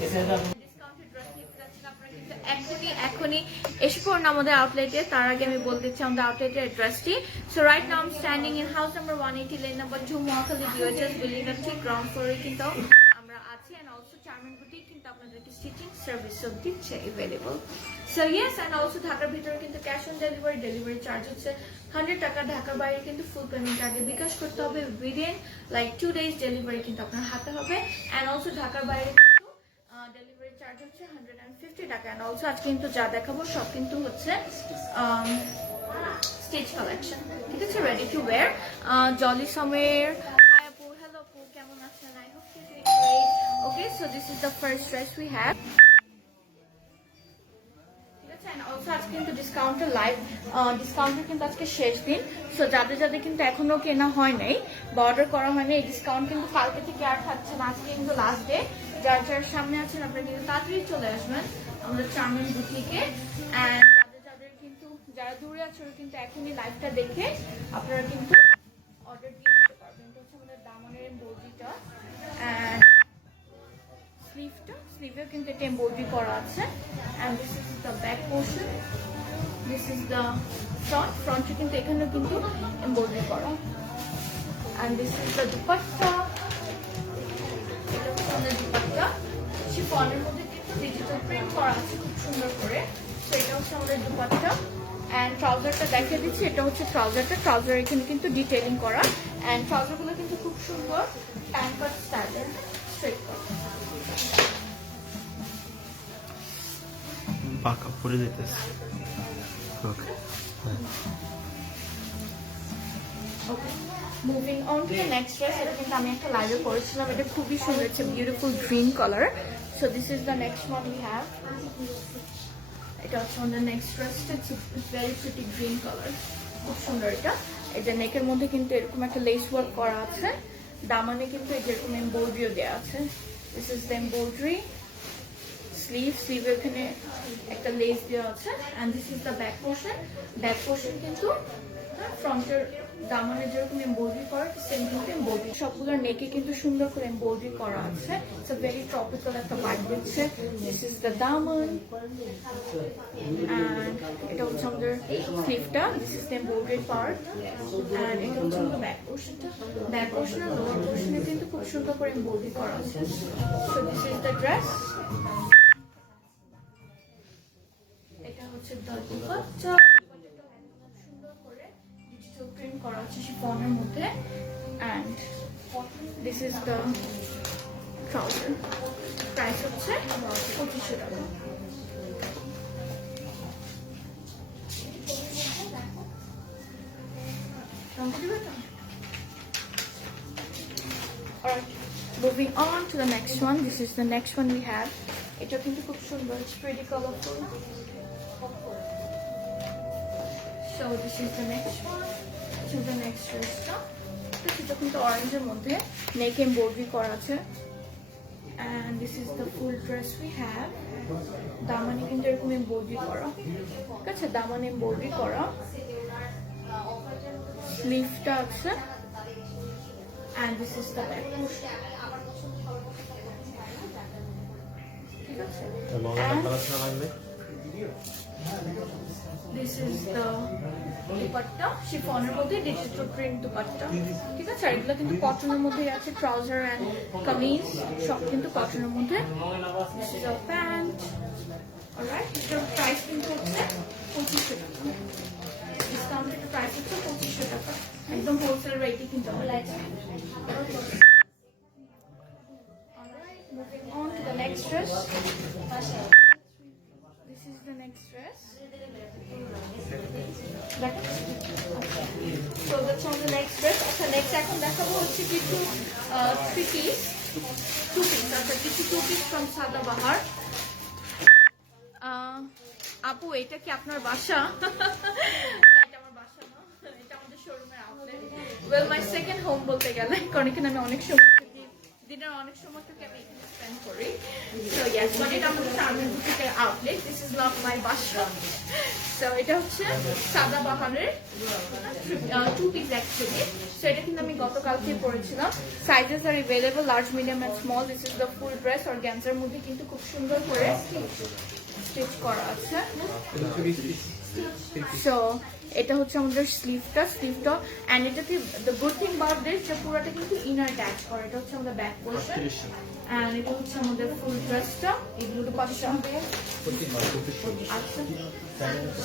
Discounted dress নিতে যাচ্ছেন আপনারা কিন্তু এখনই এসে পড়ুন আমাদের আউটলেটে। তার আগে আমি বলে দিচ্ছি আমাদের আউটলেটের অ্যাড্রেসটি। So right now I am standing in house number 180 lane number 2 Mohakhali DOHS building এর ঠিক গ্রাউন্ড ফ্লোরে কিন্তু আমরা আছি। এন্ড অলসো চার্মিং বুটিক কিন্তু আপনাদেরকে স্টিচিং সার্ভিসও দিচ্ছে available. So yes, and also ঢাকার ভিতরে কিন্তু ক্যাশ অন ডেলিভারি চার্জ হচ্ছে 100 টাকা। ঢাকার বাইরে কিন্তু ফুল পেমেন্ট আগে বিকাশ করতে হবে। উইদিন লাইক 2 ডেজ ডেলিভারি কিন্তু আপনার হাতে হবে। এন্ড অলসো ঢাকার বাইরে কিন্তু ডেলিভারি চার্জ হচ্ছে 150 টাকা। এন্ড অলসো আজকে কিন্তু যা দেখাবো সব কিন্তু হচ্ছে স্টিচ কালেকশন, ঠিক আছে, ready to wear. Jolly summer, hi আপু, হ্যালো আপু, কেমন আছেন? I hope you doing great. Okay, so this is the first dress we have. আজকে কিন্তু ডিসকাউন্টের লাইভ ডিসকাউন্টের কিন্তু আজকে শেষ দিন। সো যাদের কিন্তু এখনো কেনা হয় নাই বা অর্ডার করা হয়নি, এই ডিসকাউন্ট কিন্তু কালকে থেকে আর থাকছে না, আজকে কিন্তু লাস্ট ডে। যার সামনে আছেন আপনারা কিন্তু তাড়াতাড়ি চলে আসবেন আমাদের চার্মিং বুটিকে। অ্যান্ড যাদের কিন্তু যারা দূরে আছে ওরা কিন্তু এখনই লাইভটা দেখে আপনারা কিন্তু অর্ডার দিয়ে দিতে পারবেন। এটা হচ্ছে আমাদের দামানের এমব্রয়ডারিটা অ্যান্ড স্লিভেও কিন্তু এটা এমব্রয়ডারি করা আছে। And this is the back portion, this is the ফ্রন্টে কিন্তু এখানেও কিন্তু এমব্রয়ডারি করা। And this is the dupatta, এটা হচ্ছে আমাদের দুপাট্টা। শিফনের মধ্যে কিন্তু ডিজিটাল প্রিন্ট করা আছে খুব সুন্দর করে। তো এটা হচ্ছে আমাদের দুপাট্টা। এন্ড ট্রাউজারটা দেখিয়ে দিচ্ছি, এটা হচ্ছে ট্রাউজার এখানে কিন্তু ডিটেইলিং করা। এন্ড ট্রাউজারগুলো কিন্তু খুব সুন্দর প্যান্ট কাট স্টাইলের, স্ট্রেট কাট। পাকা পরে দিতেছে। Okay, moving on to the next dress. এটা কিন্তু আমি একটা লাইভে পরেছিলাম, এটা খুবই সুন্দর, একটা beautiful green colour. So this is the next one we have. এটা হচ্ছে আমাদের নেক্সট ড্রেসটা, it's very pretty green colour, খুব সুন্দর। এটা নেকের মধ্যে কিন্তু এরকম একটা লেস ওয়ার্ক করা আছে, দামানে কিন্তু এরকম এমব্রয়ডারিও দেওয়া আছে। This is the embroidery. Sleeve এখানে একটা লেস দেওয়া আছে। And this is the back portion কিন্তু ফ্রন্টের দামানে যেরকম এমব্রয়ডারি করা সেম কিন্তু এমব্রয়ডারি, সবগুলোর নেকে কিন্তু সুন্দর করে এমব্রয়ডারি করা আছে। ইটস আ ভেরি ট্রপিক্যাল একটা ভাইব দিচ্ছে। দিস ইজ দ্য দামান এন্ড এটা হচ্ছে আমাদের স্লিভটা, this is the embroidery part. And এটা হচ্ছে আমাদের ব্যাক পোর্শন আর লোয়ার পোর্শনে কিন্তু খুব সুন্দর করে এমব্রয়ডারি করা আছে। So this is the dress. এটা হচ্ছে দ্য দুপাট্টা, সুন্দর করে ডিজিটাল প্রিন্ট করা আছে শিফনের মধ্যে। And this is the trouser. Price হচ্ছে 2500 টাকা। Alright, moving on to the next one. This is the next one we have. এটা কিন্তু খুব সুন্দর, it's pretty colorful. So this is the next one. This is the next dressটা. এটা কিন্তু অরেঞ্জের মধ্যে নেক এমব্রয়ডারি করা আছে। And this is the full dress we have. দামানে কিন্তু এরকম এমব্রয়ডারি করা, ঠিক আছে, দামানে এমব্রয়ডারি করা। স্লিভটা আছে। And this is the back. This is the dupatta, শিফনের মধ্যে ডিজিটাল প্রিন্ট দুপাট্টা, ঠিক আছে। আর এগুলো কিন্তু কটনের মধ্যেই আছে, ট্রাউজার এন্ড কামিজ সব কিন্তু কটনের মধ্যে। This is a pant. Alright, এটার প্রাইস কিন্তু হচ্ছে 2500 টাকা। ডিসকাউন্টেড প্রাইস হচ্ছে 2500 টাকা, একদম হোলসেল রেটে কিন্তু আমরা। Moving on to the next dress. This is the next dress. So that's on the next dress. So next এখন দেখাবো হচ্ছে কিছু 2 piece আচ্ছা কিছু 2 piece from সাদাবাহার। আপু এটা কি আপনার বাসা? না, এটা আমার বাসা না, এটা আমাদের শোরুমের outlet. Well my second home বলতে গেলে, কারণ এখানে আমি অনেক সময় দিনের অনেক সময় থেকে আমি এখানে স্পেন্ড করি। সো ইয়েস, বাট এটা আমাদের চার্মিং বুটিকের outlet. This is not my বাসা। সো এটা হচ্ছে সাদাবাহারের 2 পিস অ্যাকচুয়ালি। সো সো এটা কিন্তু আমি গতকালকে পরেছিলাম। Sizes are available large medium and small. This is the full dress অর্গানজার মধ্যে কিন্তু খুব সুন্দর করে স্টিচ করা আছে। সো এটা হচ্ছে আমাদের স্লিভটা এন্ড এটাতে the good thing about this যে পুরোটা কিন্তু ইনার অ্যাটাচ করা। এটা হচ্ছে আমাদের ব্যাক পোরশন এন্ড এটা হচ্ছে আমাদের ফুল ড্রেসটা। এগুলো দুপাট্টা আচ্ছা।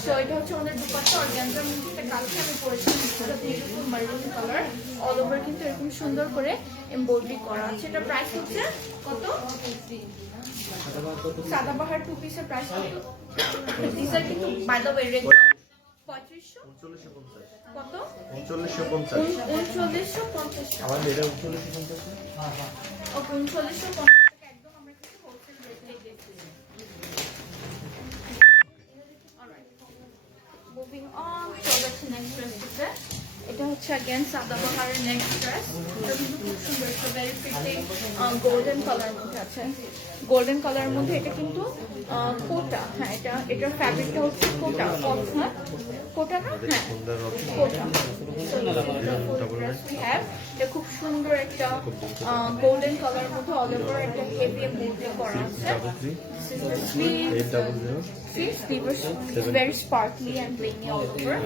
সো এটা হচ্ছে আমাদের দুপাট্টা অর্গানজার মধ্যে। এটা কালকে আমি পরেছিলাম, বিউটিফুল মারুন কালার, অল ওভার কিন্তু এরকম সুন্দর করে এমব্রয়ডারি করা আছে। এটা প্রাইস হচ্ছে কত? সাদাবাহার টু পিসের প্রাইস কত? দিস আর কিন্তু বাই দ্য ওয়ে রেগুলার 3500 কত? 3950 আমার এটা 3950 ওকে 3950 টাকা একদম আমরা কিন্তু হোলসেল রেটে দিচ্ছি। Alright, moving on to the next dress. এটা হচ্ছে अगेन সাদাবাহারের নেক্সট ড্রেস। এটা কিন্তু খুব সুন্দর, একটা ভেরি প্রিটি গোল্ডেন কালার মধ্যে আছে। গোল্ডেন কালারের মধ্যে এটা কিন্তু কোটা। হ্যাঁ, এটার ফ্যাব্রিকটা হচ্ছে কোটা, হ্যাঁ কোটা না, হ্যাঁ কোটা। এটা খুব সুন্দর একটা গোল্ডেন কালারের মধ্যে অল ওভার একটা হেভি এমব্রয়ডারি করা আছে। Very sparkly and blingy all over.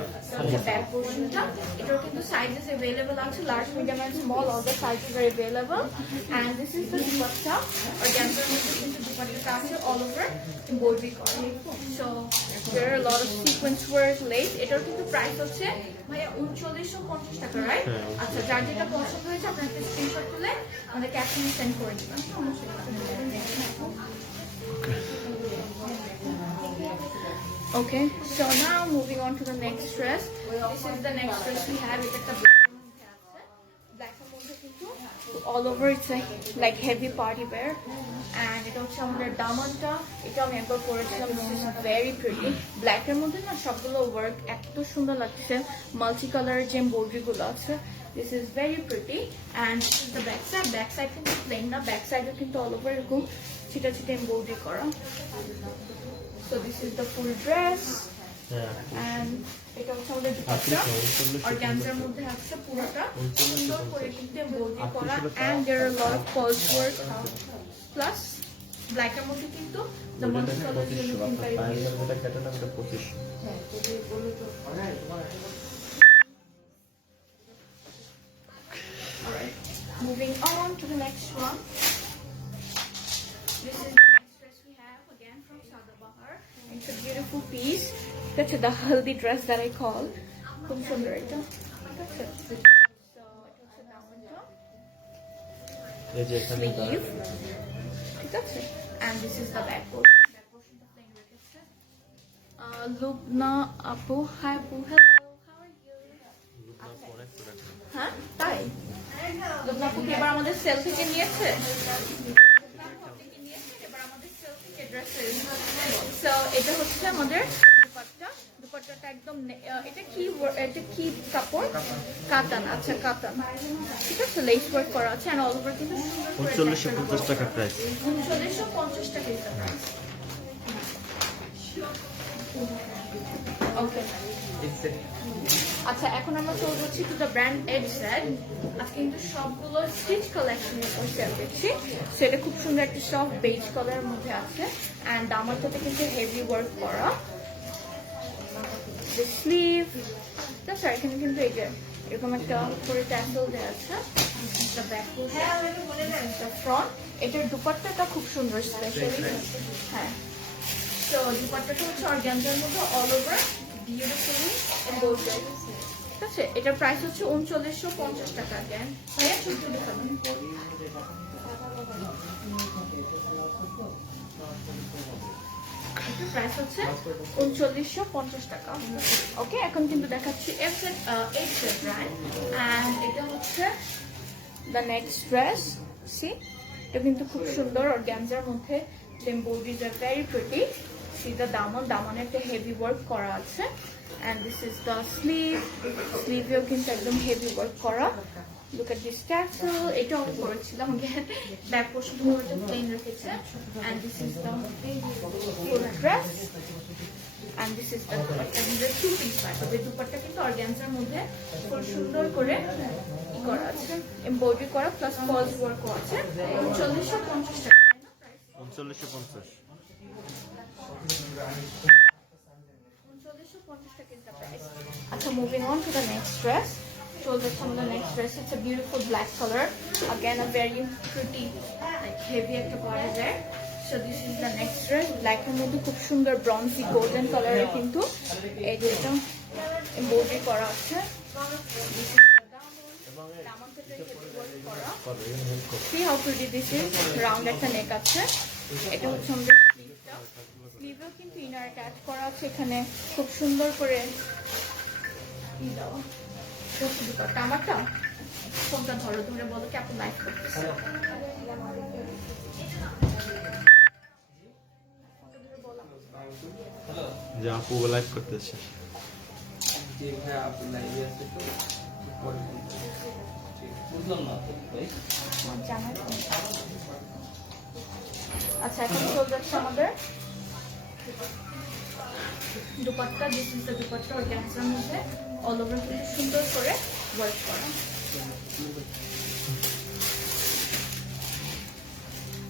Back পোর্শনটা এটার কিন্তু সাইজেস अवेलेबल আছে, large medium and small, all the sizes are available. And this is the dupatta অর্গানজার মধ্যে কিন্তু দুপাট্টাটা আছে অল ওভার এমব্রয়ডারি করা। So there are lot of sequence work lace. এটার কিন্তু প্রাইস হচ্ছে ভাইয়া 3950 টাকা, রাইট? আচ্ছা, যার যেটা পছন্দ হয়েছে আপনার একটা স্ক্রিনশট তুলে আমাদের ক্যাপশনে সেন্ড করে দিবেন। Okay, so now moving on to the next dress. This is the next dress we have. It's a black all over. It's like heavy party wear, and it also আমাদের দামানটা এটা আমি একবার পরেছিলাম। This is very pretty. Black এর মধ্যে না সবগুলো work এত সুন্দর লাগছে, মাল্টি কালারের যে এমব্রয়ডারি গুলো আছে। This is very pretty, and this is the back side. Back side কিন্তু plain না, back side কিন্তু all over এরকম ছিটা ছিটা এমব্রয়ডারি করা। So this is the full dress, and এটা হচ্ছে আমাদের দুপাট্টা অর্গানজার মধ্যে আছে পুরোটা সুন্দর করে কিন্তু এমব্রয়ডারি করা, and there are a lot of pulse work plus black এর মধ্যে কিন্তু the multi color is looking very beautiful. এটা কেটে না, এটা 25। Alright, moving on to the next one. This is the next dress we have again from Sadabahar. It's a beautiful piece. That's the haldi dress that I call. খুব সুন্দর এটা। That's it. So it was a damanto. এই যে এখানে Sleeve. That's it. And this is the back portion. Back portion is plain রেখেছে। Lubna Apu, hi Apu, hello. How are you? হ্যাঁ তাই? লুবনা আপু কি এবার আমাদের সেল থেকে নিয়েছে? So এটা হচ্ছে আমাদের দুপাট্টা। দুপাট্টাটা একদম এটা কি কাপড়? কাতান। আচ্ছা, কাতান, ঠিক আছে। লেস ওয়ার্ক করা আছে এন্ড অল ওভার কিন্তু 3950 টাকা প্রাইস। 3950 টাকা এটা প্রাইস। ওকে, আচ্ছা এখন আমরা চলে যাচ্ছি টু দ্য ব্র্যান্ড এডসেট। আজকে কিন্তু সবগুলো স্টিচ কালেকশনের উপর সেল দেখছি। সেটা খুব সুন্দর একটা সফট বেজ কালারের মধ্যে আছে, অ্যান্ড দামারটাতে কিন্তু হেভি ওয়ার্ক করা। দ্য স্লিভ, তাছাড়া এখানে কিন্তু এই যে এরকম একটা করে ট্যাসেল দেওয়া আছে। The back the front. এটার দুপাট্টাটা খুব সুন্দর স্পেশালি, হ্যাঁ। তো দুপাট্টাটা হচ্ছে অর্গানজার মধ্যে অল ওভার বিউটিফুলি এমব্রয়ডারি, ঠিক আছে। এটার প্রাইস হচ্ছে 3950 টাকা। again ভাইয়া ছোট দেখাবেন। এটার প্রাইস হচ্ছে 3950 টাকা। ওকে, এখন কিন্তু দেখাচ্ছি এডসেট ব্র্যান্ড, এন্ড এটা হচ্ছে দ্য নেক্সট ড্রেস। সি, এটা কিন্তু খুব সুন্দর অর্গানজার মধ্যে embroideries are very pretty. The দামান একটা হেভি ওয়ার্ক করা আছে, and this is the sleeve. স্লিভেও কিন্তু একদম হেভি ওয়ার্ক করা, Look at this tassel. এটাও আমি করেছিলাম again. ব্যাক পোর্শন পুরোটা প্লেন রেখেছে and this is the full dress and this is the dupatta. These are two piece পায় তবে দুপাট্টা কিন্তু অর্গানজার মধ্যে খুব সুন্দর করে ই করা আছে, এমব্রয়ডারি করা প্লাস ফলস ওয়ার্কও আছে। 3950 টাকা, তাই না? প্রাইস 3950। 3950 টাকা is the price. আচ্ছা, moving on to the next dress. So that's from the next dress. It's a beautiful black color. Again, a very pretty, like heavy একটা body there. So this is the next dress. Black এর মধ্যে খুব সুন্দর bronzy golden color এর কিন্তু এই যে এটা embroidery করা আছে। This is the gown. দামান থেকে work করা। See how pretty this is. Round একটা neck আছে। এটা হচ্ছে আমাদের স্লিভটা। স্লিভেও কিন্তু ইনার অ্যাটাচ করা আছে, এখানে খুব সুন্দর করে ই দাও। আমারটা ফোনটা ধরো, ধরে বলো কি আপনি লাইভ করতেছে। যে আপু লাইভ করতেছে। আচ্ছা, এখন চলে যাচ্ছে আমাদের dupatta. This is the dupatta অর্গানজার মধ্যে অল ওভার কিন্তু সুন্দর করে ওয়ার্ক করা।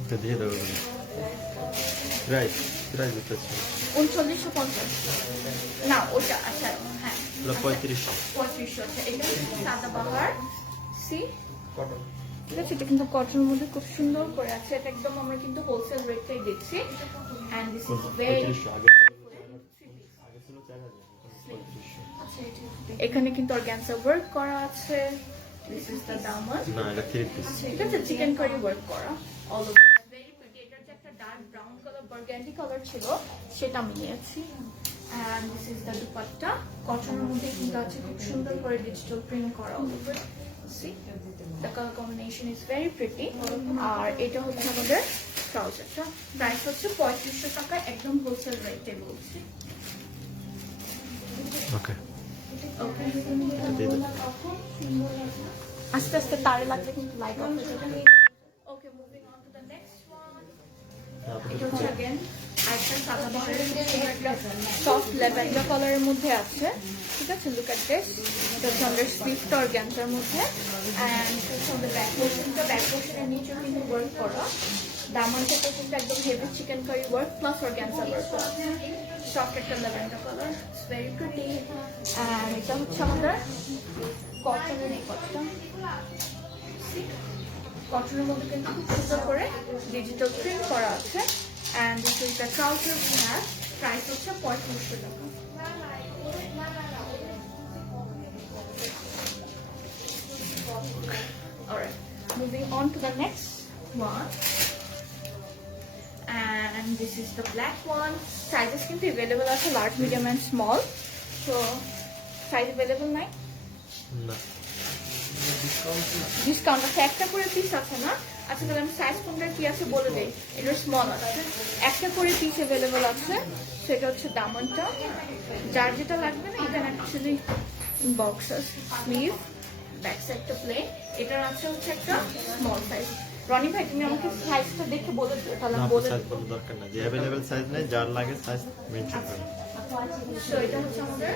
এটা দিয়ে দাও। প্রাইস দিতেছে 3950 না ওটা। আচ্ছা হ্যাঁ, 3500। আচ্ছা, এটা সাদাবাহার সি কটন, ঠিক আছে। এটা কিন্তু কটনের মধ্যে খুব সুন্দর করে আছে। এটা একদম আমরা কিন্তু হোলসেল রেটটাই দিচ্ছি এন্ড দিস ইজ ভেরি। এখানে কিন্তু অর্গানজা ওয়ার্ক করা আছে। দিস ইজ দ্য দামান। না, এটা 3 পিস। ঠিক আছে, চিকেন কারি ওয়ার্ক করা অল ওভার। Very pretty. এটার যে একটা dark brown colour burgundy colour ছিল সেটা আমি নিয়েছি। And this is the dupatta. কটনের মধ্যে কিন্তু আছে খুব সুন্দর করে ডিজিটাল প্রিন্ট করা all over. See the colour combination is very pretty. আর এটা হচ্ছে আমাদের ট্রাউজারটা। প্রাইস হচ্ছে 3500 টাকা, একদম হোলসেল রেটে বলছি। ওকে, ওকে, আস্তে আস্তে তারে লাগলে কিন্তু লাইট অফ হয়ে যাবে। Okay, moving on to the next one. এটা হচ্ছে अगेन আরেকটা সাদা বর্ডারের মধ্যে একটা সফট ল্যাভেন্ডার কালারের মধ্যে আছে, ঠিক আছে। Look at this. এটা হচ্ছে আমাদের সুইফট অর্গানজার মধ্যে এন্ড হচ্ছে আমাদের ব্যাক পোর্শনটা। ব্যাক পোর্শনের নিচেও কিন্তু ওয়ার্ক করা। দামানটা কিন্তু একদম heavy chikankari work plus organza work আছে। সফট একটা lavender colour, it's very pretty. And এটা হচ্ছে আমাদের কটনের দুপাট্টা। কটনের মধ্যে কিন্তু খুব সুন্দর করে ডিজিটাল প্রিন্ট করা আছে and this is the trouser we have. Price হচ্ছে 3500 টাকা। Alright, moving on to the next one. And this is the black one. Sizes কিন্তু available আছে large, medium and small. So size available নাই? না, discount আছে। একটা করে piece আছে না? আচ্ছা, তাহলে আমি সাইজ কোনটার কি আছে বলে দেই। এটা স্মল আছে, একটা করে পিস अवेलेबल আছে। সেটা হচ্ছে দামানটা। যার যেটা লাগবে না, এখানে অ্যাকচুয়ালি বক্স আছে। স্লিভ, ব্যাক সাইডটা প্লেন। এটার আছে হচ্ছে একটা স্মল সাইজ। রনি ভাই, তুমি আমাকে সাইজটা দেখে বলে দিও, তাহলে আমি বলে সাইজ বলার দরকার না। যে अवेलेबल সাইজ নেই, যার লাগে সাইজ মেনশন করুন। সো এটা হচ্ছে আমাদের,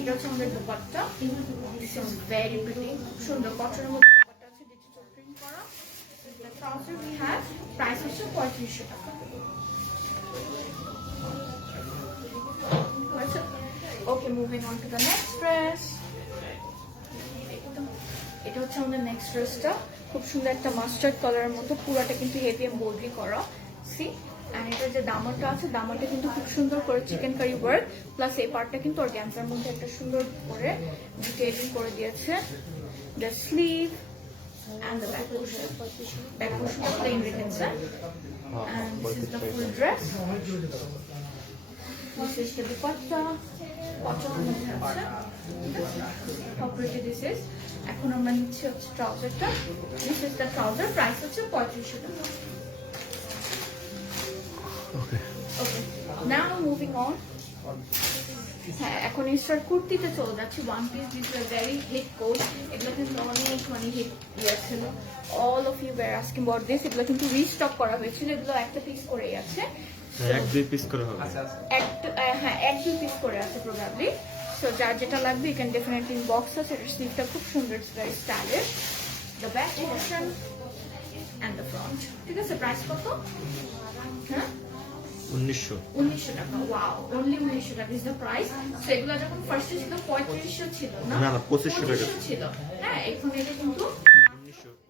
এটা হচ্ছে আমাদের dupatta. This is very pretty, সুন্দর কটনের মধ্যে দুপাট্টা আছে, ডিজিটাল প্রিন্ট করা। The trouser we have, price হচ্ছে 3500 টাকা। Okay, moving on to the next dress. এটা হচ্ছে আমাদের নেক্সট ড্রেসটা। খুব সুন্দর একটা মাস্টার্ড কালারের মধ্যে, পুরোটা কিন্তু হেভি এমব্রয়ডারি করা। সি এন্ড এটা যে দামানটা আছে, দামানটা কিন্তু খুব সুন্দর করে চিকেন কারি ওয়ার্ক প্লাস এই পার্টটা কিন্তু অর্গানজার মধ্যে একটা সুন্দর করে ডিটেইলিং করে দিয়েছে। The sleeve and the back portion. Back portion is plain রেখেছে and this is the full dress. This is the dupatta. কটনের মধ্যে আছে। How pretty this is. এখন আমরা নিচ্ছি হচ্ছে ট্রাউজারটা। This is the trouser. Price হচ্ছে 3500 টাকা। ওকে, Okay. Now moving on. হ্যাঁ এখন ইনস্টার কুর্তিতে চলে যাচ্ছি one piece this are very hit code এগুলো কিন্তু অনেক মানে হিট ইয়ে ছিল all of you were asking about this এগুলো কিন্তু রিস্টক করা হয়েছিল এগুলো একটা পিস করেই আছে এক দুই পিস করে হবে হ্যাঁ এক দুই পিস করে আছে প্রবাবলি সো যার যেটা লাগবে you can definitely inbox us এটার স্লিভটা খুব সুন্দর it's very stylish the back portion and the front ঠিক আছে প্রাইস কত হ্যাঁ 1900 টাকা ওয়াও অনলি 1900 টাকা ইজ দ্য প্রাইস সো এগুলো যখন ফার্স্টে ছিল 3500 ছিল না না 2500 টাকা ছিল হ্যাঁ এখন এটা কিন্তু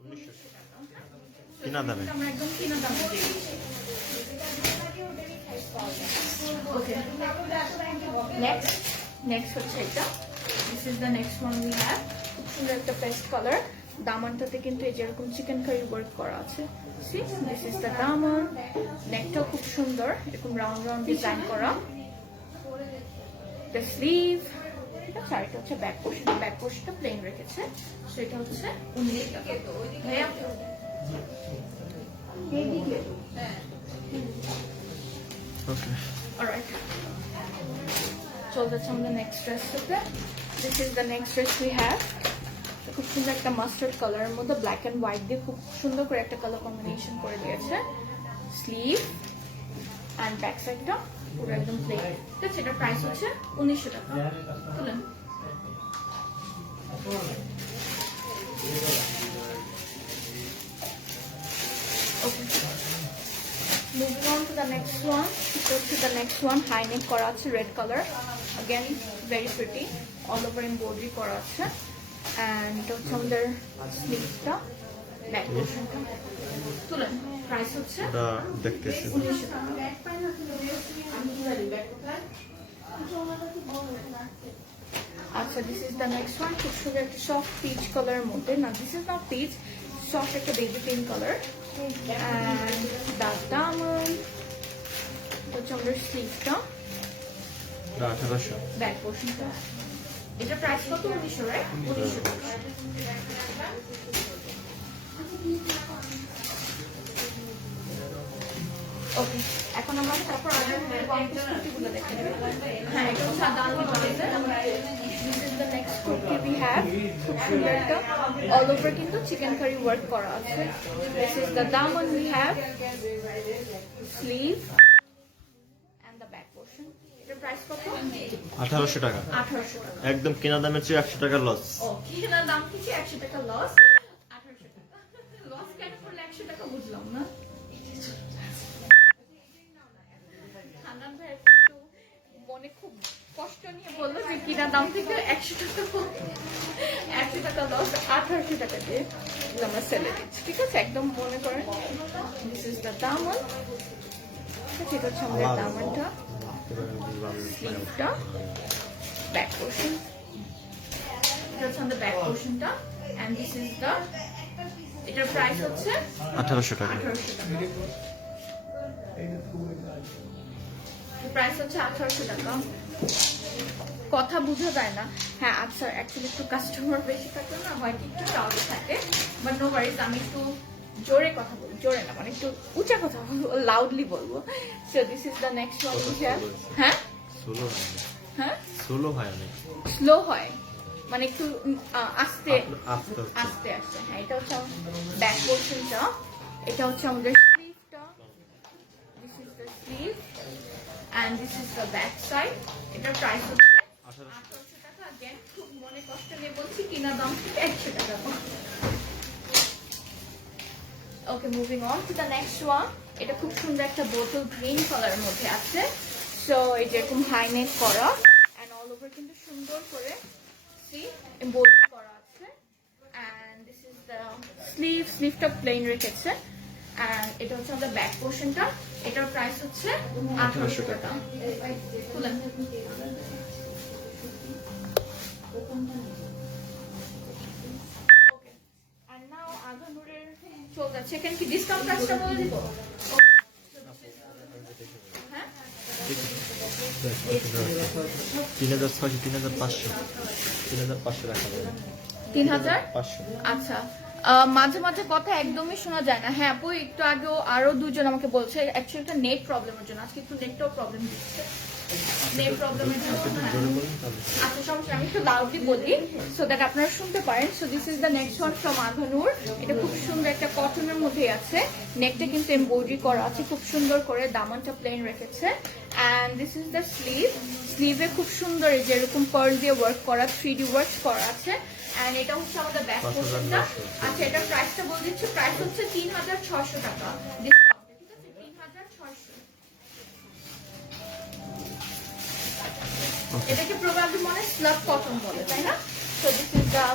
1900 কিনা দামে আমরা একদম কিনা দামে দিই ওকে নেক্সট হচ্ছে এটা this is the next one we have খুব সুন্দর একটা পেস্ট কালার দামানটাতে কিন্তু এই যেরকম চিকেন কারি ওয়ার্ক করা আছে সি দিস ইজ দ্য দামান নেকটাও খুব সুন্দর এরকম রাউন্ড রাউন্ড ডিজাইন করা দ্য স্লিভ শাড়িটা হচ্ছে ব্যাক পোর্শনটা প্লেন রেখেছে সো এটা হচ্ছে 19 টাকা ভাইয়া ওকে alright চল যাচ্ছে আমাদের নেক্সট ড্রেসটাতে this is the next dress we have খুব সুন্দর একটা মাস্টার্ড কালারের মধ্যে ব্ল্যাক এন্ড হোয়াইট দিয়ে খুব সুন্দর করে একটা কালার কম্বিনেশন করে দিয়েছে স্লিভ এন্ড ব্যাক সাইডটা পুরো একদম প্লেন ঠিক আছে এটার প্রাইস হচ্ছে 1900 টাকা বলেন ওকে moving on to the next one high neck করা আছে red color again very pretty all over embroidery করা আছে and এটা হচ্ছে আমাদের স্লিভসটা ব্যাক পোর্শনটা তুলেন প্রাইস হচ্ছে এটা দেখতেছি 1900 টাকা আচ্ছা this is the next one খুব সুন্দর একটা সফট পিচ কালারের মধ্যে না this is not peach soft একটা baby pink colour and the diamond হচ্ছে আমাদের স্লিভটা 1800 ব্যাক পোর্শনটা এটা প্রাইস কত 1900 রাইট 1900 টাকা ওকে এখন আমরা তারপর আগে কুর্তিগুলো দেখে নেব হ্যাঁ এটা সাদা আলো মডেলের this is the next kurti we have খুব সুন্দর একটা অল ওভার কিন্তু চিকেন কারি ওয়ার্ক করা আছে দিস ইজ দ্য দামন we have sleeve and the back portion এটার প্রাইস কত 1800 টাকা 1800 টাকা একদম কেনা দামের চেয়ে 100 টাকা লস ও কেনা দাম থেকে 100 টাকা লস 1800 টাকা লস কেন করলে 100 টাকা বুঝলাম না হান্নান ভাই একটু মনে খুব কষ্ট নিয়ে বললো যে কিনা দাম থেকে 100 টাকা লস 1800 টাকা দিয়ে আমরা সেলে দিচ্ছি ঠিক আছে একদম মনে করেন দিস ইজ দ্য দামন ঠিক আছে আমাদের দামনটা স্লিভটা ব্যাক পোর্শন এটা হচ্ছে আমাদের ব্যাক পোর্শনটা এন্ড দিস ইজ দ্য এটার প্রাইস হচ্ছে 1800 টাকা 1800 টাকা প্রাইস হচ্ছে 1800 টাকা কথা বোঝা যায় না হ্যাঁ আচ্ছা অ্যাকচুয়ালি একটু কাস্টমার বেশি থাকলে না হয় একটু চাওয়া থাকে বাট নো ওয়ারিজ আমি একটু জোরে কথা বলবো জোরে না মানে একটু উঁচা কথা বলবো লাউডলি বলবো so this is the next one হ্যাঁ সোলো হয় অনেক স্লো হয় মানে একটু আস্তে আস্তে আস্তে আস্তে হ্যাঁ এটা হচ্ছে ব্যাক পোর্শনটা এটা হচ্ছে আমাদের স্লিভটা this is the sleeve and this is the back side এটার প্রাইস হচ্ছে 1800 টাকা अगेन খুব মনে কষ্ট নিয়ে বলছি কিনা দাম থেকে 100 টাকা okay moving on to the next one এটা খুব সুন্দর একটা বোতল গ্রিন কালারের মধ্যে আছে সো এই যেরকম হাই নেক করা এন্ড অল ওভার কিন্তু সুন্দর করে সি এমব্রয়ডারি করা আছে এন্ড দিস ইজ দ্য স্লিভটা প্লেন রেখেছে এন্ড এটা হচ্ছে আমাদের ব্যাক পোর্শনটা এটার প্রাইস হচ্ছে 1800 টাকা তুলেন ওকে এন্ড নাও আধানুরের চল যাচ্ছে এখানে কি ডিসকাউন্ট প্রাইসটা বলে দিব ওকে হ্যাঁ 3600 3500 রাখা যাবে 3000 500 আচ্ছা মাঝে মাঝে কথা একদমই শোনা যায় না। হ্যাঁ আপু, একটু আগেও আরো দুজন আমাকে বলছে অ্যাকচুয়ালি এটা নেট প্রবলেমের জন্য, আজকে একটু নেটটাও প্রবলেম দিচ্ছে, নেট প্রবলেমের জন্য। আচ্ছা সমস্যা, আমি একটু লাউডলি বলি সো দ্যাট আপনারা শুনতে পারেন। So this is the next one from আভানুর। এটা খুব সুন্দর একটা কটনের মধ্যে আছে, নেকটা কিন্তু এমব্রয়ডারি করা আছে খুব সুন্দর করে, দামানটা প্লেন রেখেছে। And this is the sleeve, স্লিভে খুব সুন্দর এই যে এরকম পার্ল দিয়ে ওয়ার্ক করা, 3D ওয়ার্ক করা আছে। এন্ড এটা হচ্ছে আমাদের ব্যাক পোর্শনটা। আচ্ছা এটার প্রাইসটা বলে দিচ্ছি, প্রাইস হচ্ছে 3600 টাকা ডিসকাউন্টে, ঠিক আছে 3600। এটাকে প্রবাবলি মনে স্লাব কটন বলে, তাই না? সো দিস ইজ দ্য,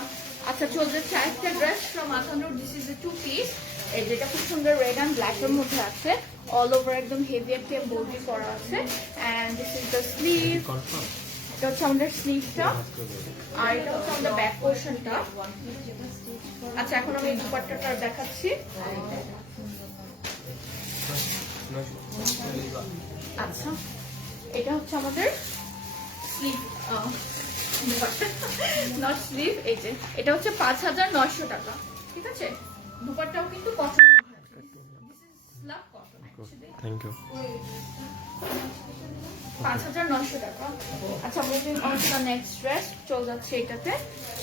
আচ্ছা চলছে একটা ড্রেস ফ্রম আথানুর। দিস ইজ এ 2 পিস, যেটা খুব সুন্দর রেড অ্যান্ড ব্ল্যাক এর মধ্যে আছে, অল ওভার একদম হেভি একটা এমব্রয়ডারি করা আছে। And this is the sleeve, এটা হচ্ছে আমাদের স্লিভটা, আর এটা হচ্ছে আমাদের ব্যাক পোর্শনটা। আচ্ছা এখন আমি দুপাট্টাটা দেখাচ্ছি। আচ্ছা এটা হচ্ছে আমাদের স্লিভ, নট স্লিভ, এই যে এটা হচ্ছে 5900 টাকা, ঠিক আছে। দুপাট্টাও কিন্তু cotton, slub cotton actually. Thank you. 5900 টাকা। আচ্ছা moving on to the next dress, চলে যাচ্ছে এটাতে।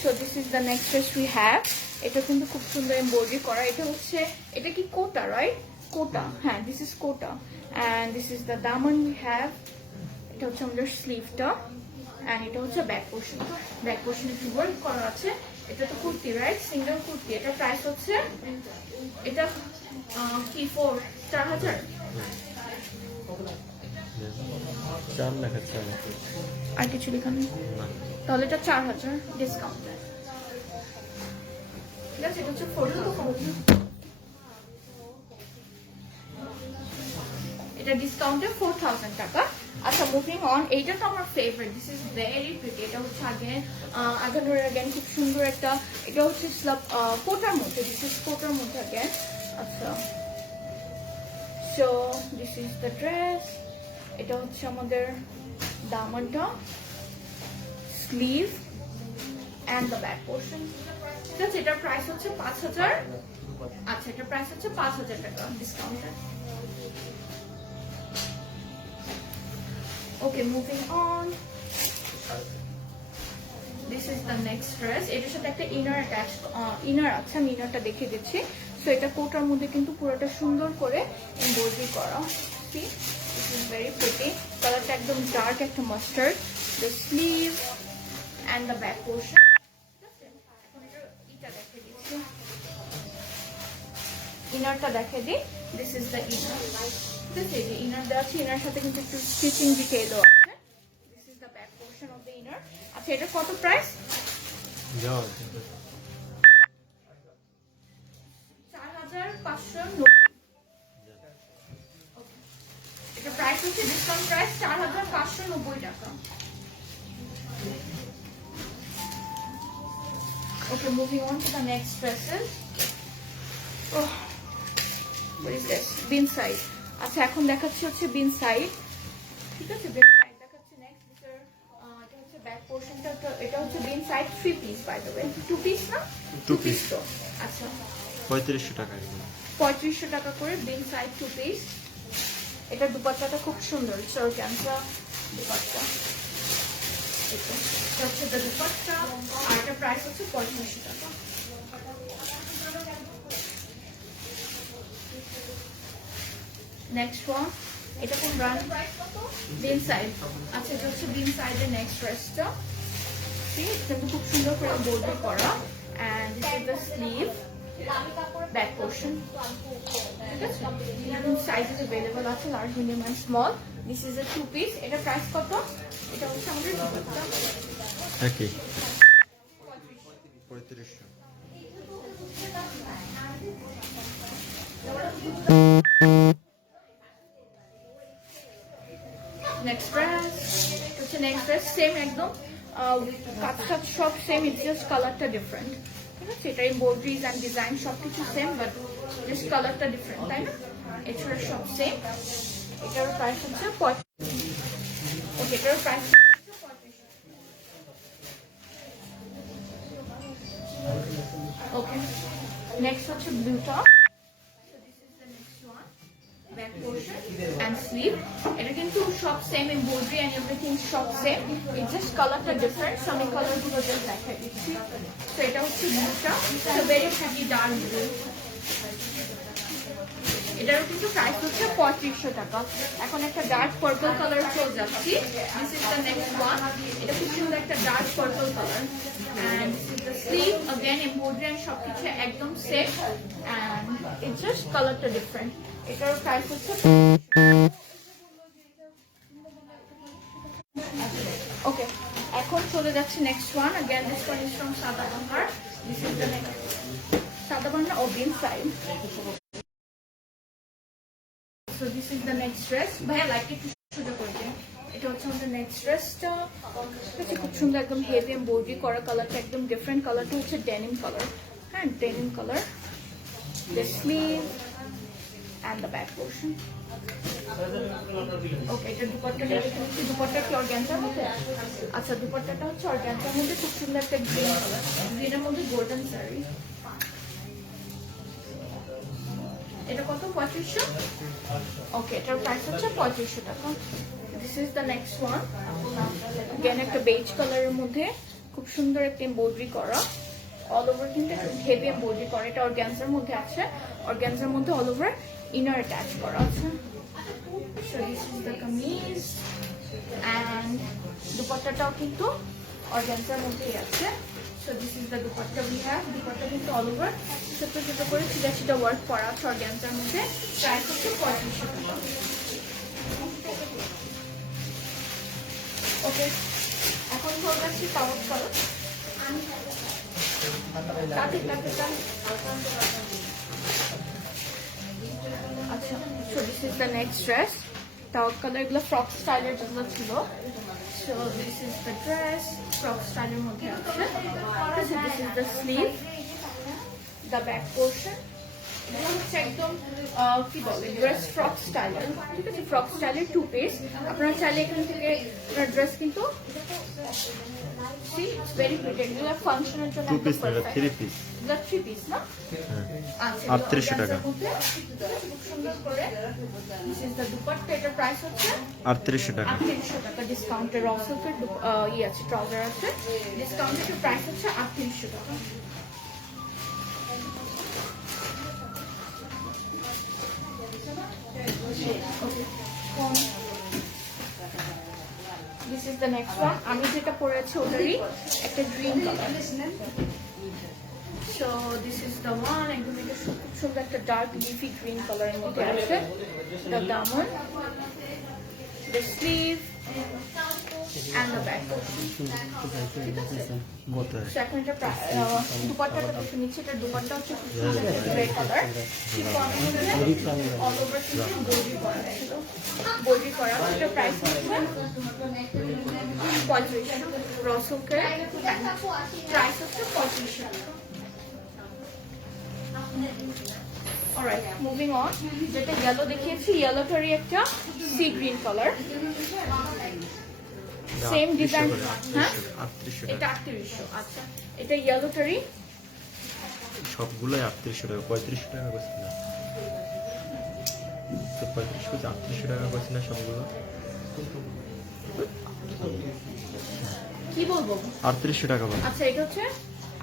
So this is the next dress we have. এটা কিন্তু খুব সুন্দর এমব্রয়ডারি করা, এটা হচ্ছে, এটা কি কোটা রাইট? কোটা, হ্যাঁ this is Kota. And this is the দামন উই হ্যাভ। এটা হচ্ছে আমাদের স্লিভটা, অ্যান্ড এটা হচ্ছে ব্যাক পোর্শন, ব্যাক পোর্শনে একটু ওয়ার্ক করা আছে। এটা তো কুর্তি রাইট, সিঙ্গেল কুর্তি। এটা প্রাইস হচ্ছে, এটা কি 4000? 4 দেখাচ্ছে আমাকে। আর কিছু লেখা নেই? তাহলে এটা 4000 ডিসকাউন্ট, ঠিক আছে। এটা হচ্ছে 4000, এটা ডিসকাউন্টে 4000 টাকা। আচ্ছা মুভিং অন, এইটা তো আমার favourite, this is very pretty. এটা হচ্ছে আগে আগানোর অ্যাগেন খুব সুন্দর একটা, এটা হচ্ছে স্লাব কোটার মধ্যে, দিস ইজ কোটার মধ্যে অ্যাগেন। আচ্ছা so this is the dress, এটা হচ্ছে আমাদের দামনটা, sleeve and the back portion, ঠিক আছে। এটার প্রাইস হচ্ছে 5000। আচ্ছা এটার প্রাইস হচ্ছে 5000 টাকা ডিসকাউন্টে। ওকে moving on, this is the next dress. এটার সাথে একটা ইনার অ্যাটাচ, ইনার আছে, আমি ইনারটা দেখিয়ে দিচ্ছি। সো এটা কোটার মধ্যে কিন্তু পুরোটা সুন্দর করে এমব্রয়ডারি করা, C this is very pretty, কালারটা একদম ডার্ক একটা mustard. The sleeve and the back portion, ঠিক আছে। এখন এটা ইটা দেখিয়ে দিচ্ছি, ইনারটা দেখিয়ে দিই। দিস ইজ দ্য ইনার, ঠিক আছে। এই যে ইনার দেওয়া আছে, ইনার সাথে কিন্তু একটু স্টিচিং ডিটেইলও আছে। This is the back portion of the inner. আচ্ছা এটা কত প্রাইস? 4590। এটা প্রাইস হচ্ছে ডিসকাউন্ট প্রাইস 4590 টাকা। Okay moving on to the next dresses. Oh what is this? Bin Saeed. আচ্ছা এখন দেখাচ্ছি হচ্ছে বিন সাইড, ঠিক আছে। বিন সাইড দেখাচ্ছি নেক্সট। এটা হচ্ছে ব্যাক পোর্শনটা, এটা হচ্ছে Bin Saeed 3 piece by the way, 2 piece না? 2 পিস তো আচ্ছা 3500 টাকা। 3500 টাকা করে বিন সাইড 2 পিস। এটা দুপাট্টাটা খুব সুন্দর, চরকান্সা দুপাট্টা, এটা হচ্ছে দুপাট্টা, আর এটা প্রাইস হচ্ছে 3500 টাকা। নেক্সট ওয়ান, এটা কোন ব্র্যান্ড? বিন সাইড। আচ্ছা এটা হচ্ছে বিন সাইডের নেক্সট ড্রেসটা, কিন্তু খুব সুন্দর করে বোর্ডে করা। And this is the sleeve, back portion, ঠিক আছে। সাইজেস अवेलेबल আছে, large, medium and small. This is a 2 piece. এটা প্রাইস কত? এটা হচ্ছে আমাদের দুপাট্টা, একই 3500। নেক্সট ড্রেস, হচ্ছে নেক্সট ড্রেস সেম একদম, কাজটা সব সেম, ইটস জাস্ট কালারটা ডিফারেন্ট, ঠিক আছে। এটা এমব্রয়ডারিজ এন্ড ডিজাইন সবকিছু সেম, বাট জাস্ট কালারটা ডিফারেন্ট, তাই না? এছাড়া সব সেম। এটার প্রাইস হচ্ছে 35। ওকে এটার প্রাইস হচ্ছে 35। ওকে নেক্সট হচ্ছে blue top, so this is the next one, back portion and sleeve. এটা কিন্তু সব সেম এমব্রয়ডারি এন্ড এভরিথিং সব সেম, ইট জাস্ট কালারটা ডিফারেন্ট। সো আমি কালারগুলো জাস্ট দেখাই দিচ্ছি। সো এটা হচ্ছে ব্লুটা, so very heavy dark blue. এটারও কিন্তু প্রাইস হচ্ছে 3500 টাকা। এখন একটা ডার্ক পার্পল কালার চলে যাচ্ছি, this is the next one. এটা খুব সুন্দর একটা dark purple colour and this is the sleeve, again embroidery সবকিছু একদম সেম এন্ড ইট জাস্ট কালারটা ডিফারেন্ট। এটার প্রাইস হচ্ছে ওকে। এখন চলে যাচ্ছে next one, again this one is from Sadabahar, this is the next Sadabahar ও Bin Saeed. So this is the next dress. ভাইয়া লাইক একটু সোজা করে দিন। এটা হচ্ছে আমাদের নেক্সট ড্রেসটা, হচ্ছে খুব সুন্দর একদম হেভি এমব্রয়ডারি করা, কালারটা একদম ডিফারেন্ট, কালারটা হচ্ছে ডেনিম কালার, হ্যাঁ denim colour. The sleeve and the back portion. ওকে, এটা দুপাট্টাটা দেখে নিচ্ছি। দুপাট্টা কি অর্গানজার মধ্যে? আচ্ছা, দুপাট্টাটা হচ্ছে অর্গানজার মধ্যে, খুব সুন্দর একটা গ্রিন কালার, গ্রিনের মধ্যে গোল্ডেন শাড়ি। এটা কত? 3500। ওকে, এটার প্রাইস হচ্ছে 3500 টাকা। This is the next one, again একটা বেজ কালারের মধ্যে খুব সুন্দর একটা এমব্রয়ডারি করা, অল ওভার কিন্তু হেভি এমব্রয়ডারি করা। এটা অর্গানজার মধ্যে আছে, অর্গানজার মধ্যে অল ওভার ইনার অ্যাটাচ করা আছে। So this is the kameez and দুপাট্টাটাও কিন্তু অর্গানজার মধ্যেই আছে। So this is the dupatta we have. Dupatta কিন্তু all over ছোট ছোট করে ছিটা ছিটা ওয়ার্ক করা আছে অর্গানজার মধ্যে, প্রাইস হচ্ছে 3500 টাকা। ওকে, এখন চলে যাচ্ছি টাওয়ার কালার। আচ্ছা, so this is the next dress. Tower colour, এগুলো ফ্রক স্টাইলের যেগুলো ছিল। So this is the dress, frog style এর মধ্যে আছে। So this is the sleeve, the back portion. এটা হচ্ছে একদম কি বলে ড্রেস ফ্রক স্টাইলের, ঠিক আছে, ফ্রক স্টাইলের টু পিস। আপনারা চাইলে এখান থেকে ড্রেস কিন্তু see it's very pretty, এগুলো ফাংশনের জন্য টু একদম পিস না, পারফেক্ট। Three piece. এগুলো থ্রি পিস না? আচ্ছা, 3800 টাকা। খুব সুন্দর করে। This is the dupatta, এটার প্রাইস হচ্ছে 3800 টাকা। 3800 টাকা ডিসকাউন্টের। রসলকের ইয়ে আছে, ট্রাউজার আছে, ডিসকাউন্টের প্রাইস হচ্ছে 3800 টাকা। This is the next one. আমি যেটা পরেছি ওটারই একটা green colour. So this is the one, একদম এটা খুব সুন্দর একটা ডার্ক লিফি গ্রিন কালারের মধ্যে আছে। The Daman, the sleeve and the back. So এখন এটা দুপাট্টাটা দেখে নিচ্ছি। এটা দুপাট্টা হচ্ছে খুব সুন্দর গ্রে কালার, অল ওভার কিন্তু বডি করা ছিল, বডি করা। এটা প্রাইস হচ্ছে 3500। রসলকের প্রাইস হচ্ছে 3500 টাকা। Alright, moving on. যেটা ইয়েলো দেখিয়েছি, ইয়েলোটারই একটা sea green colour, same design. হ্যাঁ, 3800 এটা টাকা। 3800। আচ্ছা, এটা ইয়েলোটারই সবগুলোই 3800 টাকা। 3500 টাকা করছে না তো 3500 3800 টাকা করছে না সবগুলো। কি বলবো? 3800 টাকা বলে। আচ্ছা, এটা হচ্ছে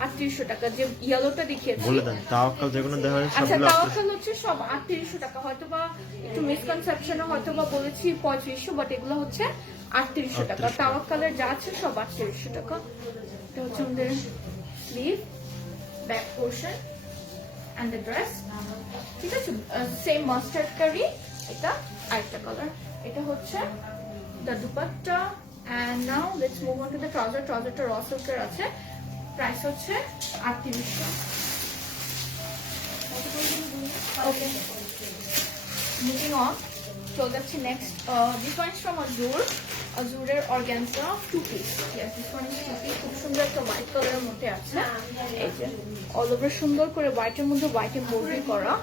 3800 টাকা। যে ইয়েলোটা দেখিয়েছি, বলে দেন তাওয়াক্কাল যেগুলো দেখা যায় আচ্ছা সবগুলো তাওয়াক্কাল হচ্ছে সব 3800 টাকা। হয়তোবা একটু মিসকনসেপশনে হয়তোবা বলেছি 3500, বাট এগুলো হচ্ছে 3800 টাকা। 3800 তাওয়াক্কালের যা আছে সব 3800 টাকা। এটা হচ্ছে আমাদের sleeve, back portion and the dress, ঠিক আছে, সেম মাস্টার্ড কারি। এটা আরেকটা কালার। এটা হচ্ছে the dupatta and now let's move on to the trouser. ট্রাউজারটা র সিল্কের আছে, প্রাইস হচ্ছে 3800। ওকে, মুভিং অন, চলে যাচ্ছি next. This one is from Azure, আজুরের organza two piece. Yes, this one is two piece. খুব সুন্দর একটা হোয়াইট কালারের মধ্যে আছে, এই যে অল ওভার সুন্দর করে হোয়াইটের মধ্যে হোয়াইট এমব্রয়ডারি করা।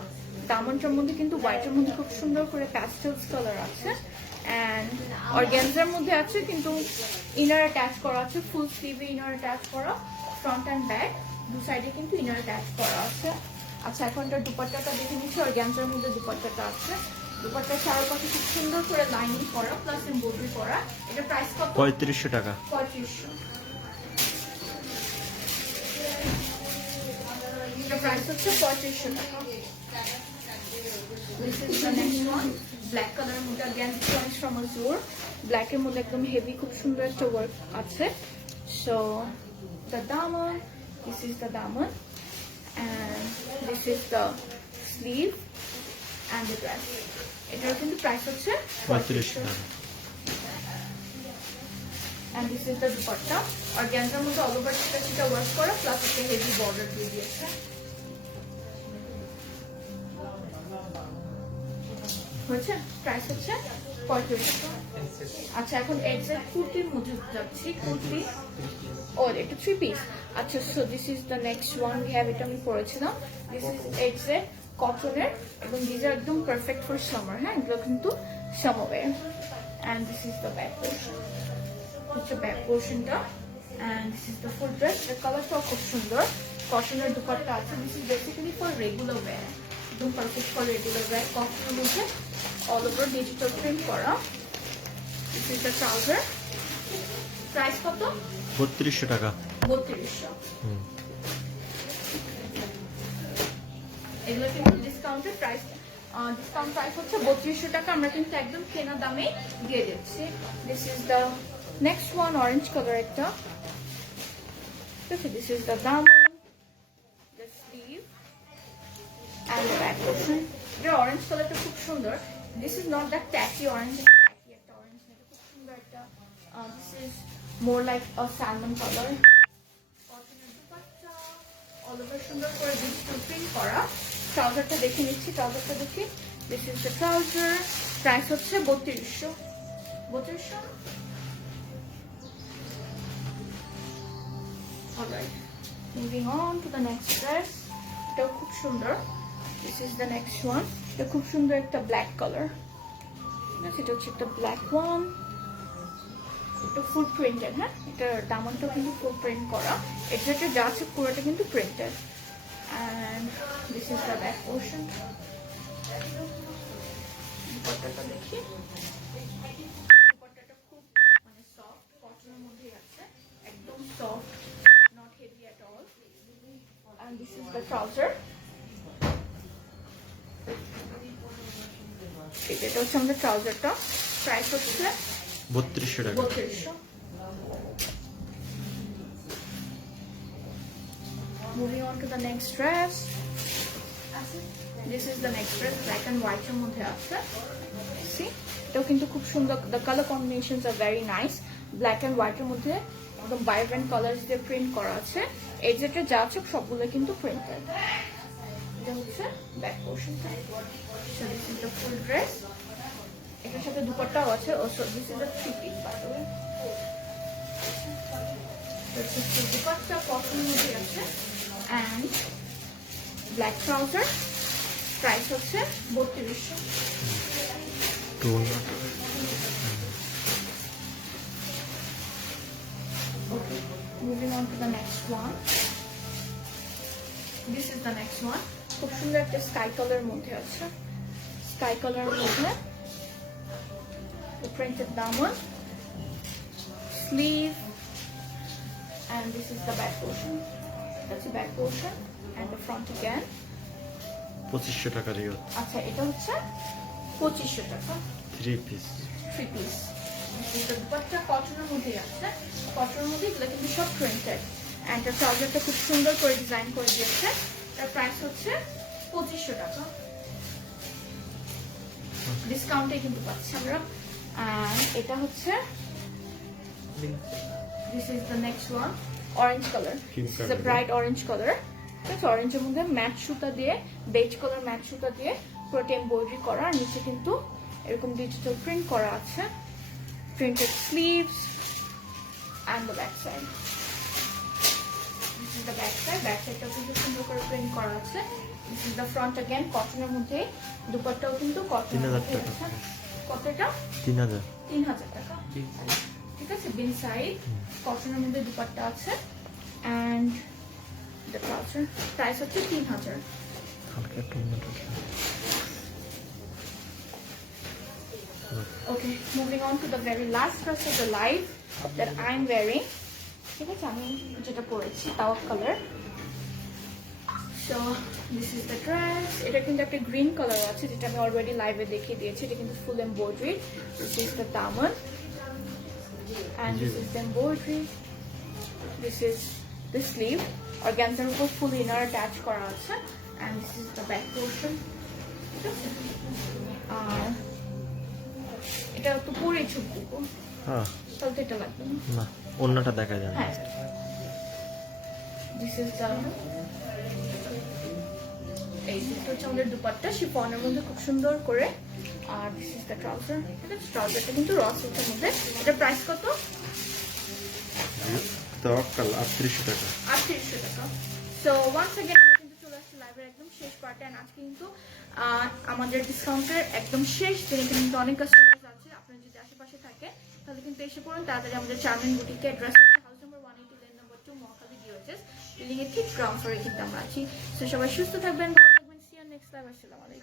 দামনটার মধ্যে কিন্তু হোয়াইটের মধ্যে খুব সুন্দর করে প্যাস্টেলস কালার আছে এন্ড অর্গানজার মধ্যে আছে, কিন্তু ইনার অ্যাটাচ করা আছে, ফুল স্লিভে ইনার অ্যাটাচ করা, ফ্রন্ট এন্ড ব্যাক দু সাইডে কিন্তু ইনার অ্যাটাচ করা আছে। আচ্ছা এখন এটা দুপাট্টাটা দেখে নিচ্ছি, অর্গানজার মধ্যে দুপাট্টাটা আছে। দুপাট্টার চারপাশে খুব সুন্দর করে লাইনিং করা প্লাস এমব্রয়ডারি করা। এটা প্রাইস কত? 3500 টাকা। 3500। এটা প্রাইস হচ্ছে 3500 টাকা। This is the next one. Black কালারের মধ্যে again choice from Azure. Black এর মধ্যে একদম হেভি খুব সুন্দর একটা ওয়ার্ক আছে। So the daman, this is the daman and this is the sleeve and the dress. এটার কিন্তু প্রাইস হচ্ছে 3500 টাকা। and this is the dupatta. Organza মধ্যে অল ওভার সেটা ওয়ার্ক করা প্লাস একটা হেভি বর্ডার দিয়ে দিয়েছে। হচ্ছে প্রাইস হচ্ছে 3500। আচ্ছা এখন এক্সাক্ট কুর্তির মধ্যে যাচ্ছি। কুর্তি ও এটা 3 পিস। আচ্ছা so this is the next one we have. এটা আমি পরেছিলাম। দিস ইজ এক্সাক্ট কটনের এবং দিস আর একদম পারফেক্ট ফর সামার। হ্যাঁ এগুলো কিন্তু summer wear. And this is the back portion, হচ্ছে ব্যাক পোর্শনটা। And this is the full dress. এর কালারটাও খুব সুন্দর। কটনের দুপাট্টা আছে। This is basically for regular wear, একদম পারফেক্ট ফর রেগুলার ওয়্যার। কটনের মধ্যে অল ওভার ডিজিটাল প্রিন্ট করা। This is the trouser. Price কত? 3200 টাকা। 3200। এগুলো কিন্তু ডিসকাউন্টেড প্রাইস। ডিসকাউন্ট প্রাইস হচ্ছে 3200 টাকা। আমরা কিন্তু একদম কেনা দামে দিয়ে দিচ্ছি। This is the next one, orange colour একটা। This is the Daman, the sleeve and the back portion. এটা অরেঞ্জ কালারটা খুব সুন্দর। This is not that techie orange, এটা ট্যাকি একটা অরেঞ্জ না, এটা খুব সুন্দর একটা। This is more like a salmon colour. কটনের দুপাট্টা অল ওভার সুন্দর করে ডিজিটাল প্রিন্ট করা। ট্রাউজারটা দেখে নিচ্ছি, ট্রাউজারটা দেখি। This is the trouser. Price হচ্ছে 3200। 3200। Alright, moving on to the next dress. এটাও খুব সুন্দর। This is the next one. এটা খুব সুন্দর একটা ব্ল্যাক কালার। এটা হচ্ছে একটা ব্ল্যাক ওয়ান। এটা ফুল প্রিন্টেড। হ্যাঁ এটার দামানটা কিন্তু ফুল প্রিন্ট করা। এটা যা আছে পুরোটা কিন্তু printed. And this is the back portion. দুপাট্টাটা দেখি। দুপাট্টাটা খুব মানে সফট কটনের মধ্যে আছে, একদম soft, not heavy at all. And this is the trouser. এটা হচ্ছে আমাদের ট্রাউজারটা। প্রাইস হচ্ছে 3200 টাকা। 3200। Moving on to the next dress. This is the next dress, black and white এর মধ্যে আছে। See, এটাও কিন্তু খুব সুন্দর। The color combinations are very nice. Black and white এর মধ্যে একদম vibrant colors দিয়ে প্রিন্ট করা আছে। এই যেটা যা আছে সবগুলো কিন্তু প্রিন্টেড। এটা হচ্ছে ব্যাক পোর্শনটা। So this is the full dress. এটার সাথে দুপাট্টাও আছে। Also this is a 3 piece by the way. This is the dupatta কটনের মধ্যে আছে and black trouser. প্রাইস হচ্ছে 3200। Okay, moving on to the next one. This is the next one. খুব সুন্দর একটা স্কাই কালার মধ্যে আছে। স্কাই কালার মধ্যে printed Daman, sleeve, and this is the back portion. That's the back portion and the front again. 2500 টাকা Rio. আচ্ছা এটা হচ্ছে 2500 টাকা। 3 piece. 3 piece. This is the dupatta কটনের মধ্যে আছে। কটনের মধ্যে এগুলো কিন্তু সব প্রিন্টেড and the ট্রাউজারটা খুব সুন্দর করে ডিজাইন করে দিয়েছে। তার প্রাইস হচ্ছে 2500 টাকা। ডিসকাউন্টে কিন্তু পাচ্ছি আমরা। and এটা হচ্ছে this is the next one, orange color. This is a bright orange color. It's orange এর মধ্যে ম্যাট সুতা দিয়ে, বেজ কালার ম্যাট সুতা দিয়ে পুরোটা এমব্রয়ডারি করা। আর নিচে কিন্তু এরকম ডিজিটাল প্রিন্ট করা আছে। Printed sleeves and the back side. This is the back side. Back side টাও কিন্তু সুন্দর করে প্রিন্ট করা আছে। This is the front again, কটনের মধ্যে। দুপাট্টাও কিন্তু কটনের মধ্যে আছে। কতটা? 3000। 3000 টাকা। ঠিক আছে, বিন সাইড কটনের মধ্যে দুপাট্টা আছে and the trouser. প্রাইস হচ্ছে 3000। হালকা একটু অন্যটা Okay, moving on to the very last dress of the live that I'm wearing. ঠিক আছে, আমি যেটা পরেছি তাওয়াক colour. So this is the dress. এটা কিন্তু একটা গ্রিন কালার আছে যেটা আমি অলরেডি লাইভে দেখিয়ে দিয়েছি। এটা কিন্তু ফুল embroidery. This is the daman and this is the embroidery. This is the sleeve. Organzaর উপর ফুল ইনার অ্যাটাচ করা আছে and this is the back portion. আর এটা তো পরে ছবি দেবো, হ্যাঁ তাহলে তো এটা লাগবে না। না অন্যটা দেখা যায় না হ্যাঁ, দিস ইজ দ্য, এই যেটা হচ্ছে আমাদের দুপাট্টা শিফনের মধ্যে খুব সুন্দর করে। আর দিস ইজ দ্য ট্রাউজার। ঠিক আছে, ট্রাউজারটা কিন্তু র সিল্কের মধ্যে। এটা প্রাইস কত? তাওয়াক্কাল 3800 টাকা। 3800 টাকা। সো ওয়ান্স अगेन আমরা কিন্তু চলে আসছি লাইভের একদম শেষ পার্টে। আর আজকে কিন্তু আমাদের ডিসকাউন্টের একদম শেষ দিন। এখানে কিন্তু অনেক কাস্টমার আছে। আপনারা যদি আশেপাশে থাকে তাহলে কিন্তু এসে পড়ুন তাড়াতাড়ি আমাদের চারমিন বুটিকে। অ্যাড্রেস হচ্ছে house number 180 lane number 2 Mohakhali DOHS building এর ঠিক গ্রাউন্ড ফ্লোরে কিন্তু আমরা আছি। সো সবাই সুস্থ থাকবেন, ভালো থাকবেন। See you next live. আসসালামু আলাইকুম।